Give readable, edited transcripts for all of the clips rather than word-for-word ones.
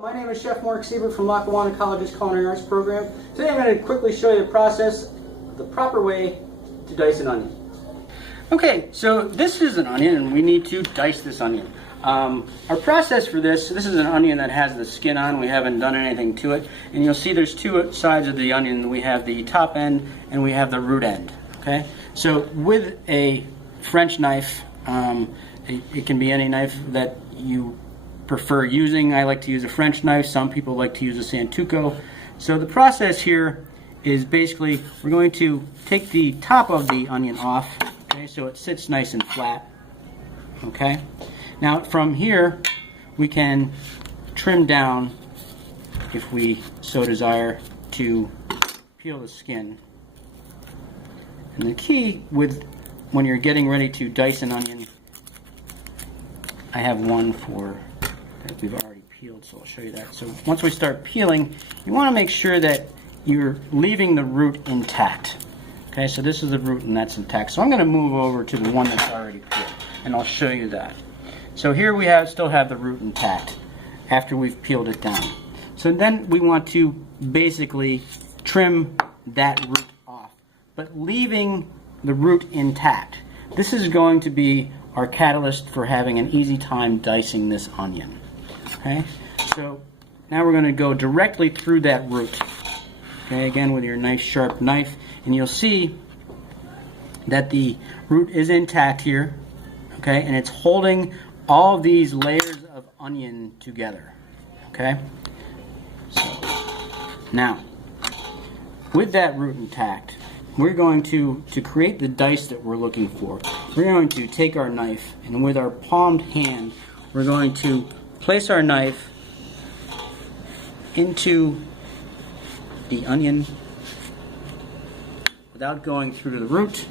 My name is Chef Mark Seibert from Lackawanna College's Culinary Arts program. Today I'm going to quickly show you the process, the proper way to dice an onion. Okay, so this is an onion and we need to dice this onion. Our process for this is an onion that has the skin on. We haven't done anything to it. And you'll see there's two sides of the onion. We have the top end and we have the root end. Okay, so with a French knife, it can be any knife that you prefer using. I like to use a French knife. Some people like to use a Santuco. So the process here is basically we're going to take the top of the onion off, okay, so it sits nice and flat. Okay. Now from here we can trim down if we so desire to peel the skin. And the key with when you're getting ready to dice an onion, I have one that we've already peeled, so I'll show you that. So once we start peeling, you want to make sure that you're leaving the root intact. Okay, so this is the root and that's intact. So I'm going to move over to the one that's already peeled, and I'll show you that. So here we still have the root intact after we've peeled it down. So then we want to basically trim that root off, but leaving the root intact. This is going to be our catalyst for having an easy time dicing this onion. Okay, so now we're going to go directly through that root. Okay, again with your nice sharp knife, and you'll see that the root is intact here. Okay, and it's holding all these layers of onion together. Okay, so now with that root intact, we're going to create the dice that we're looking for. We're going to take our knife, and with our palmed hand, we're going to place our knife into the onion without going through the root,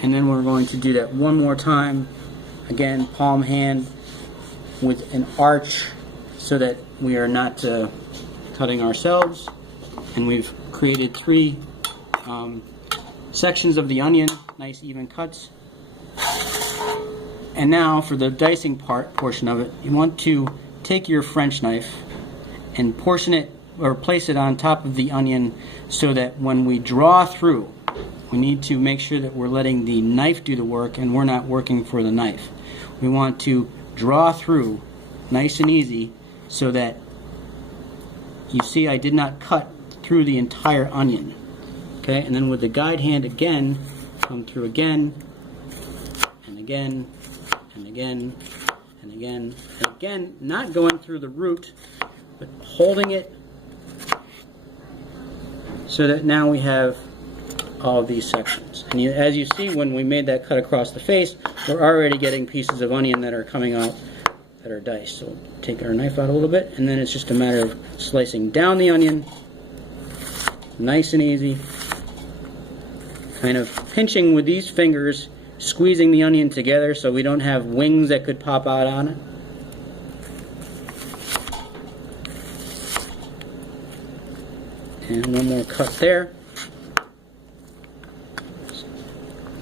and then we're going to do that one more time. Again, palm hand with an arch so that we are not cutting ourselves, and we've created three sections of the onion, nice even cuts. And now for the dicing portion of it, you want to take your French knife and portion it or place it on top of the onion so that when we draw through, we need to make sure that we're letting the knife do the work and we're not working for the knife. We want to draw through nice and easy so that you see I did not cut through the entire onion. Okay, and then with the guide hand again, come through again and again and again and again and again, not going through the root, but holding it so that now we have all of these sections. And as you see, when we made that cut across the face, we're already getting pieces of onion that are coming out that are diced. So take our knife out a little bit, and then it's just a matter of slicing down the onion, nice and easy, kind of pinching with these fingers, squeezing the onion together so we don't have wings that could pop out on it. And one more cut there.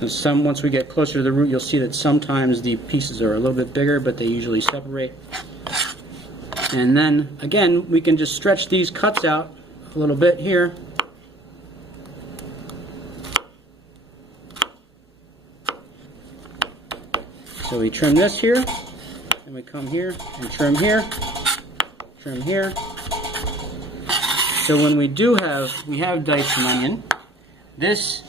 Once we get closer to the root, you'll see that sometimes the pieces are a little bit bigger, but they usually separate. And then again, we can just stretch these cuts out a little bit here. So we trim this here, and we come here and trim here, trim here. So when we have diced an onion, this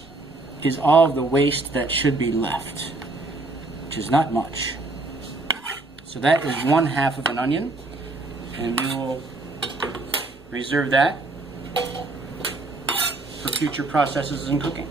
is all of the waste that should be left, which is not much. So that is 1/2 of an onion, and we will reserve that for future processes in cooking.